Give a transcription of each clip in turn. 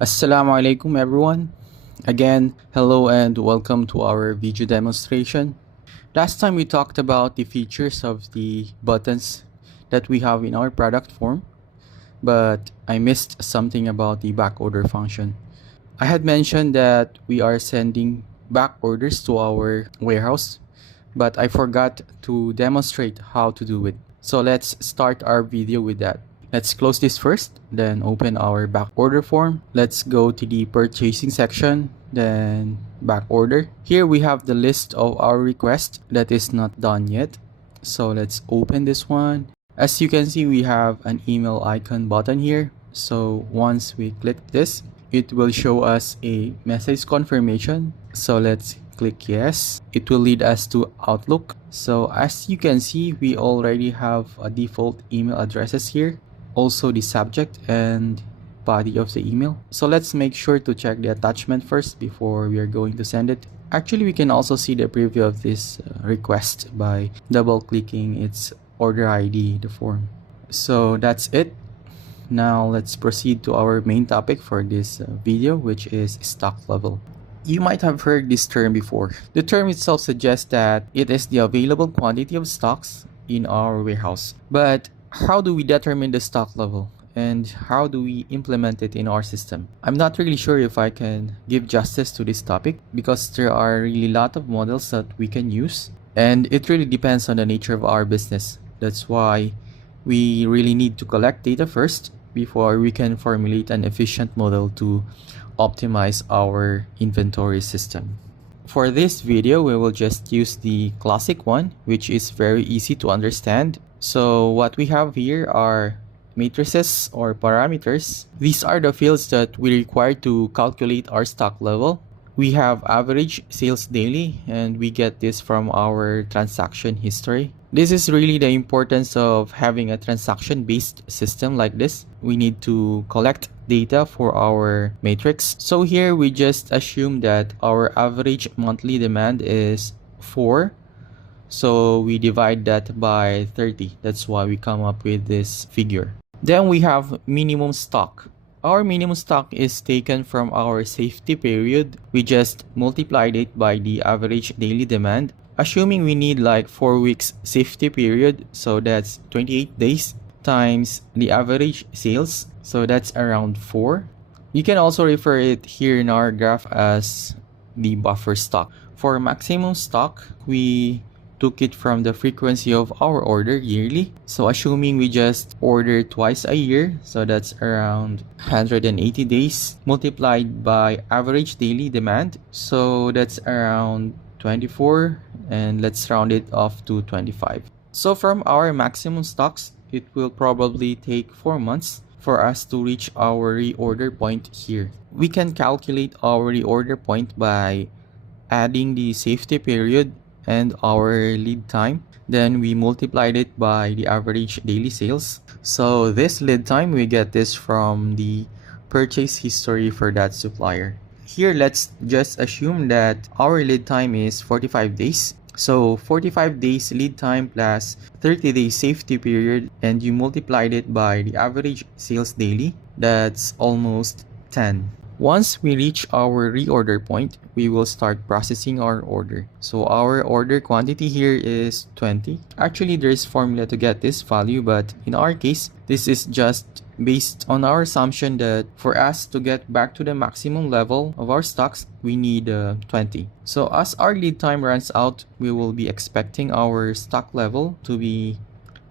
Assalamu alaikum everyone. Again, hello and welcome to our video demonstration. Last time we talked about the features of the buttons that we have in our product form, but I missed something about the back order function. I had mentioned that we are sending back orders to our warehouse, but I forgot to demonstrate how to do it. So let's start our video with that. Let's close this first, then open our back order form. Let's go to the purchasing section, then back order. Here we have the list of our request that is not done yet. So let's open this one. As you can see, we have an email icon button here. So once we click this, it will show us a message confirmation. So let's click yes. It will lead us to Outlook. So as you can see, we already have a default email addresses here. Also the subject and body of the email. So let's make sure to check the attachment first before we are going to send it. Actually, we can also see the preview of this request by double clicking its order ID, the form. So that's it. Now let's proceed to our main topic for this video, which is stock level. You might have heard this term before. The term itself suggests that it is the available quantity of stocks in our warehouse. But how do we determine the stock level and how do we implement it in our system? I'm not really sure if I can give justice to this topic because there are really a lot of models that we can use and it really depends on the nature of our business. That's why we really need to collect data first before we can formulate an efficient model to optimize our inventory system. For this video, we will just use the classic one, which is very easy to understand. So what we have here are matrices or parameters. These are the fields that we require to calculate our stock level. We have average sales daily and we get this from our transaction history. This is really the importance of having a transaction-based system like this. We need to collect data for our matrix. So here we just assume that our average monthly demand is 4. So we divide that by 30. That's why we come up with this figure. Then we have minimum stock. Our minimum stock is taken from our safety period. We just multiplied it by the average daily demand. Assuming we need like 4 weeks safety period, so that's 28 days times the average sales. So that's around 4. You can also refer it here in our graph as the buffer stock. For maximum stock, we took it from the frequency of our order yearly. So assuming we just order twice a year, so that's around 180 days multiplied by average daily demand. So that's around 24 and let's round it off to 25. So from our maximum stocks, it will probably take 4 months for us to reach our reorder point here. We can calculate our reorder point by adding the safety period and our lead time. Then we multiplied it by the average daily sales. So this lead time, we get this from the purchase history for that supplier. Here, let's just assume that our lead time is 45 days. So 45 days lead time plus 30 days safety period and you multiplied it by the average sales daily. That's almost 10. Once we reach our reorder point, we will start processing our order. So our order quantity here is 20. Actually, there is formula to get this value, but in our case, this is just based on our assumption that for us to get back to the maximum level of our stocks, we need 20. So as our lead time runs out, we will be expecting our stock level to be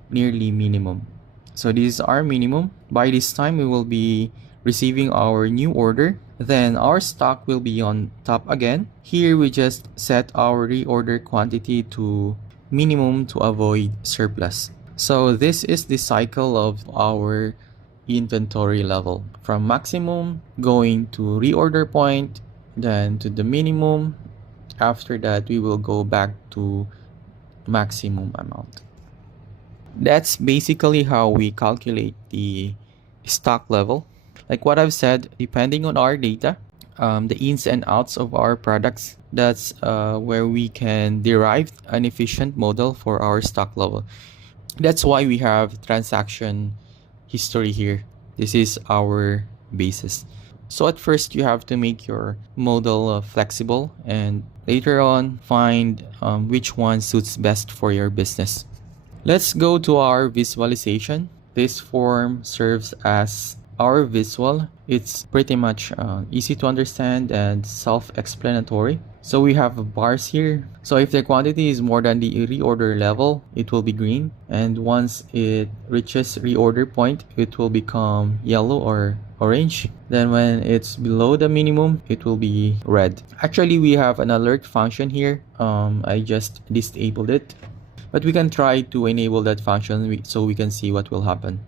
nearly minimum. So this is our minimum. By this time, we will be receiving our new order. Then our stock will be on top again. Here we just set our reorder quantity to minimum to avoid surplus. So this is the cycle of our inventory level, from maximum going to reorder point, then to the minimum. After that, we will go back to maximum amount. That's basically how we calculate the stock level. Like what I've said, depending on our data, the ins and outs of our products, that's where we can derive an efficient model for our stock level. That's why we have transaction history here. This is our basis. So at first you have to make your model flexible, and later on find which one suits best for your business. Let's go to our visualization. This form serves as our visual. It's pretty much easy to understand and self-explanatory. So we have bars here. So if the quantity is more than the reorder level, it will be green. And once it reaches reorder point, it will become yellow or orange. Then when it's below the minimum, it will be red. Actually, we have an alert function here. I just disabled it. But we can try to enable that function so we can see what will happen.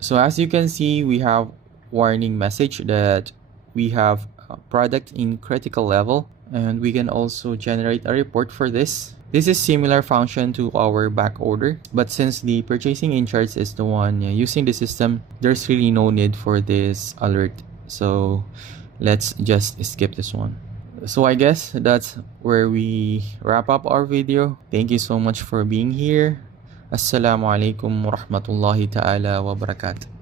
So as you can see, we have warning message that we have a product in critical level, and we can also generate a report for this. This is similar function to our back order, but since the purchasing in charge is the one using the system, there's really no need for this alert. So let's just skip this one. So I guess that's where we wrap up our video. Thank you so much for being here. Assalamu alaikum wa rahmatullahi ta'ala wa barakatuh.